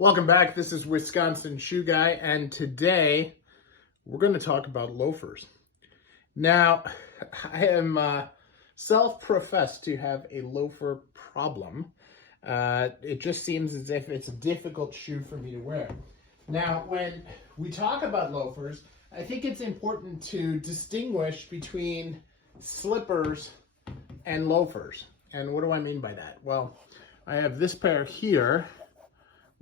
Welcome back. This is Wisconsin Shoe Guy, and today we're going to talk about loafers. Now, I am self-professed to have a loafer problem. It just seems as if it's a difficult shoe for me to wear. Now, when we talk about loafers, I think it's important to distinguish between slippers and loafers. And what do I mean by that? Well, I have this pair here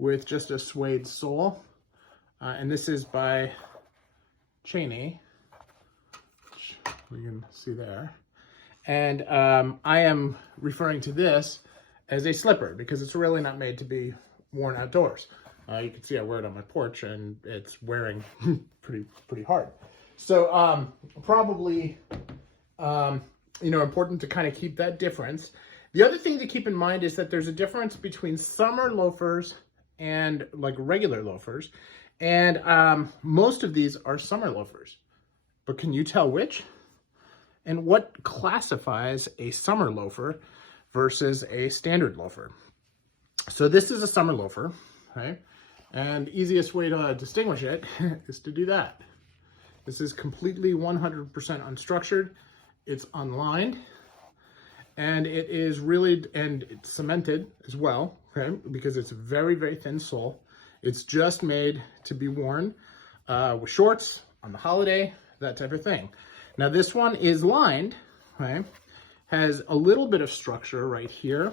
with just a suede sole, and this is by Cheaney, which we can see there. And I am referring to this as a slipper because it's really not made to be worn outdoors. You can see I wear it on my porch and it's wearing pretty hard. So probably, important to kind of keep that difference. The other thing to keep in mind is that there's a difference between summer loafers and like regular loafers, and most of these are summer loafers. But can you tell which? And what classifies a summer loafer versus a standard loafer? So this is a summer loafer, right? And the easiest way to distinguish it is to do that. This is completely 100% unstructured. It's unlined, and it is really, and it's cemented as well, okay? Because it's a very, very thin sole. It's just made to be worn with shorts on the holiday, that type of thing. Now this one is lined, right? Has a little bit of structure right here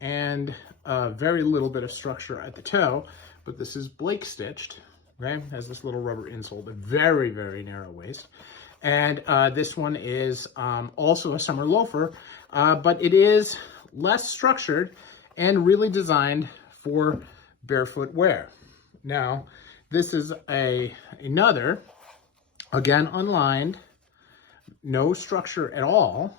and a very little bit of structure at the toe, but this is Blake stitched, right? Has this little rubber insole, but very, very narrow waist. And this one is also a summer loafer, but it is less structured and really designed for barefoot wear. Now, this is another, again, unlined, no structure at all,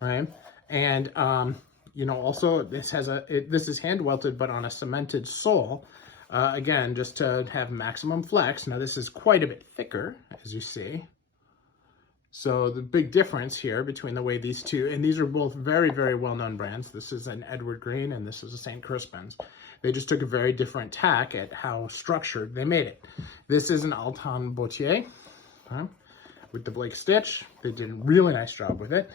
right? And, also this has this is hand welted, but on a cemented sole, again, just to have maximum flex. Now, this is quite a bit thicker, as you see. So the big difference here between the way these two, and these are both very, very well-known brands. This is an Edward Green and this is a Saint Crispins. They just took a very different tack at how structured they made it. This is an Altan Senzo, with the Blake stitch. They did a really nice job with it.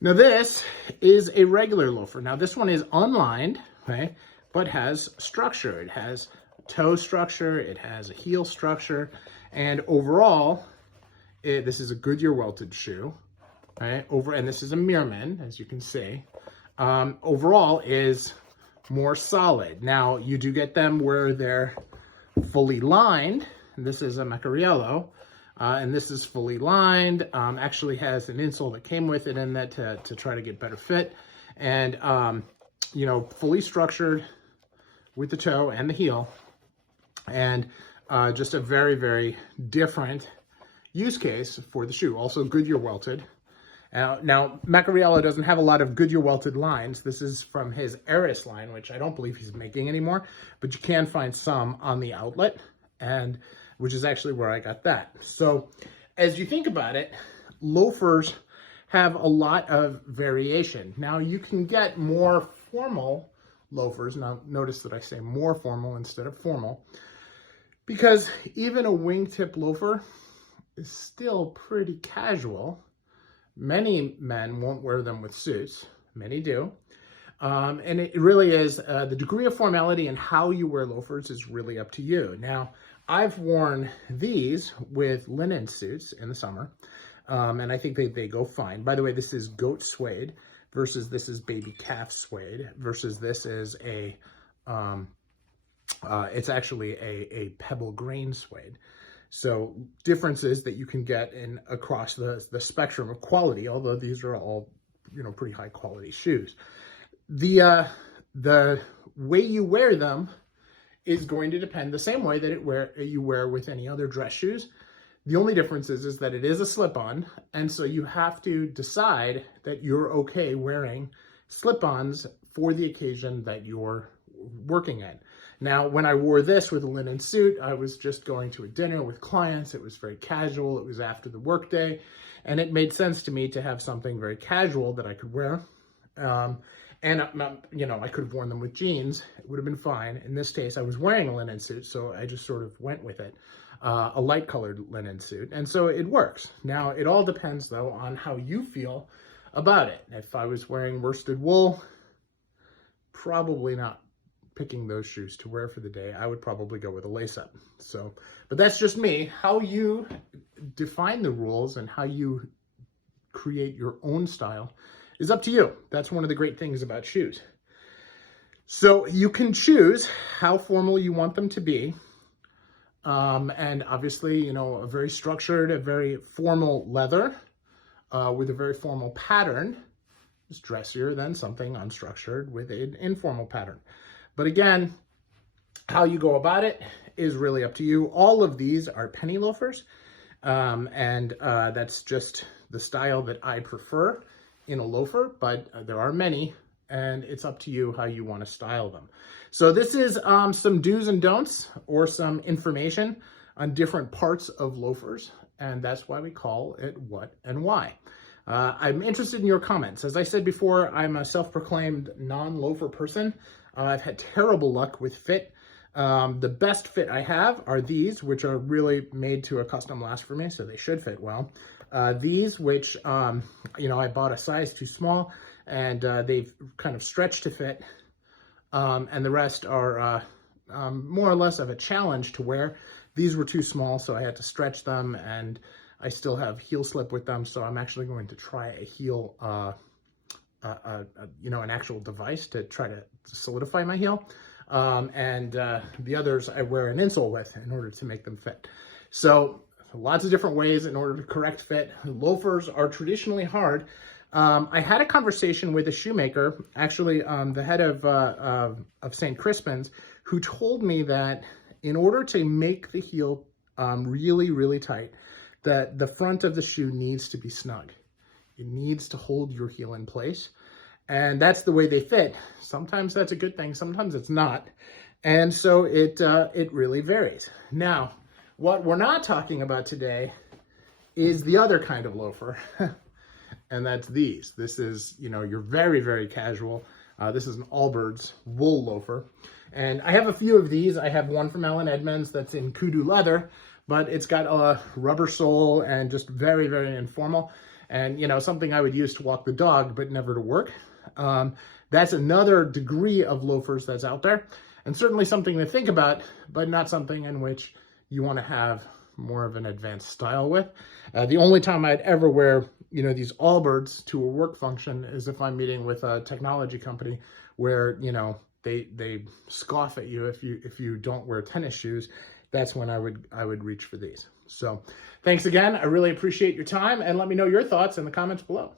Now this is a regular loafer. Now this one is unlined, right, but has structure. It has toe structure, it has a heel structure, and overall, this is a Goodyear welted shoe, right? And this is a Meerman, as you can see. Overall is more solid. Now, you do get them where they're fully lined. This is a Meccariello, and this is fully lined. Actually has an insole that came with it in that to try to get better fit. And, fully structured with the toe and the heel. And just a very, very different use case for the shoe. Also Goodyear welted. Now, Meccariello doesn't have a lot of Goodyear welted lines. This is from his Eris line, which I don't believe he's making anymore, but you can find some on the outlet, and which is actually where I got that. So as you think about it, loafers have a lot of variation. Now you can get more formal loafers. Now notice that I say more formal instead of formal, because even a wingtip loafer is still pretty casual. Many men won't wear them with suits. Many do. And it really is, the degree of formality and how you wear loafers is really up to you. Now, I've worn these with linen suits in the summer, and I think they go fine. By the way, this is goat suede versus this is baby calf suede versus this is it's actually a pebble grain suede. So differences that you can get across the spectrum of quality, although these are all, pretty high quality shoes. The way you wear them is going to depend the same way that you wear with any other dress shoes. The only difference is that it is a slip-on, and so you have to decide that you're okay wearing slip-ons for the occasion that you're working in. Now, when I wore this with a linen suit, I was just going to a dinner with clients. It was very casual. It was after the workday, and it made sense to me to have something very casual that I could wear. And, you know, I could have worn them with jeans. It would have been fine. In this case, I was wearing a linen suit, so I just sort of went with it. A light colored linen suit. And so it works. Now, it all depends, though, on how you feel about it. If I was wearing worsted wool, probably not picking those shoes to wear for the day. I would probably go with a lace-up. So, but that's just me. How you define the rules and how you create your own style is up to you. That's one of the great things about shoes. So you can choose how formal you want them to be. And obviously, you know, a very structured, a very formal leather with a very formal pattern is dressier than something unstructured with an informal pattern. But again, how you go about it is really up to you. All of these are penny loafers, and that's just the style that I prefer in a loafer, but there are many, and it's up to you how you want to style them. So this is some do's and don'ts, or some information on different parts of loafers, and that's why we call it What and Why. I'm interested in your comments. As I said before, I'm a self-proclaimed non-loafer person. I've had terrible luck with fit. The best fit I have are these, which are really made to a custom last for me, so they should fit well. These, which, you know, I bought a size too small, and they've kind of stretched to fit. And the rest are more or less of a challenge to wear. These were too small, so I had to stretch them, and I still have heel slip with them, so I'm actually going to try a heel, you know, an actual device to try to solidify my heel. And the others I wear an insole with in order to make them fit. So lots of different ways in order to correct fit. Loafers are traditionally hard. I had a conversation with a shoemaker, actually the head of Saint Crispins, who told me that in order to make the heel really, really tight, that the front of the shoe needs to be snug. It needs to hold your heel in place. And that's the way they fit. Sometimes that's a good thing, sometimes it's not. And so it really varies. Now, what we're not talking about today is the other kind of loafer, and that's these. This is, you know, your very, very casual. This is an Allbirds wool loafer. And I have a few of these. I have one from Allen Edmonds that's in kudu leather, but it's got a rubber sole and just very, very informal. And, you know, something I would use to walk the dog, but never to work. That's another degree of loafers that's out there, and certainly something to think about, but not something in which you want to have more of an advanced style with. The only time I'd ever wear, you know, these Allbirds to a work function is if I'm meeting with a technology company where, you know, they scoff at you if you don't wear tennis shoes. That's when I would reach for these. So thanks again. I really appreciate your time, and let me know your thoughts in the comments below.